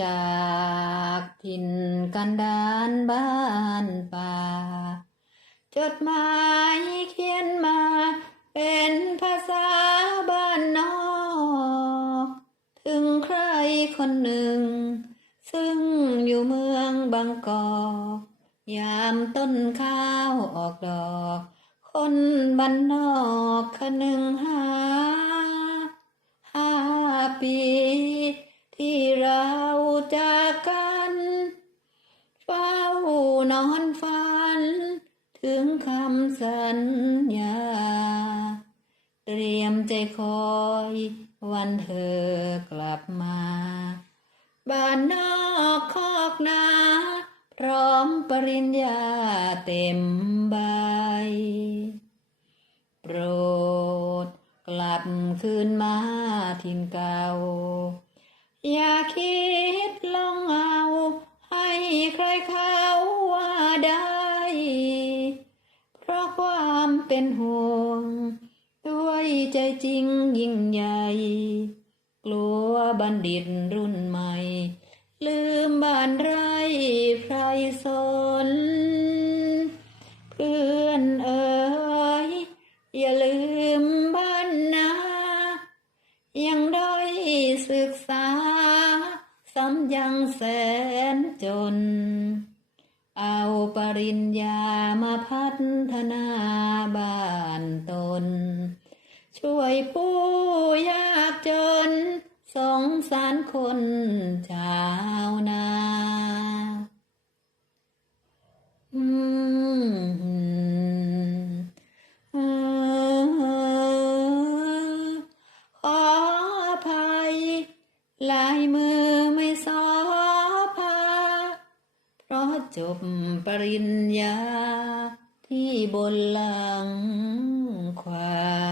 จากถิ่นกันดานบ้านป่า จดหมายเขียนมาเป็นภาษาบ้านนอก ถึงใครคนหนึ่ง ซึ่งอยู่เมืองบางกอกยามต้นข้าวออกดอก คนบ้านนอกคะนึงหาห้าปี เราจากกัน เฝ้านอนฝัน ถึงคำสัญญา เตรียมใจคอยวันเธอกลับมา บ้านนอกคอกนาพร้อมปริญญาเต็มใบ โปรดกลับคืนมาถิ่นเก่า อย่าคิดลองเอาให้ใครเขาว่าได้ เพราะความเป็นห่วง ด้วยใจจริงยิ่งใหญ่ กลัวบัณฑิตรุ่นใหม่ ลืมบ้านไรไพรสน เพื่อนเอ๋ยอย่าลืมบ้านนายังด้อยศึกษา ซ้ำยังแสนจน เอาปริญญามาพัฒนาบ้านตน ช่วยผู้ยากจน สงสารคนชาวนาอืมขออภัยลายมือ จบปริญญาที่บนหลังควา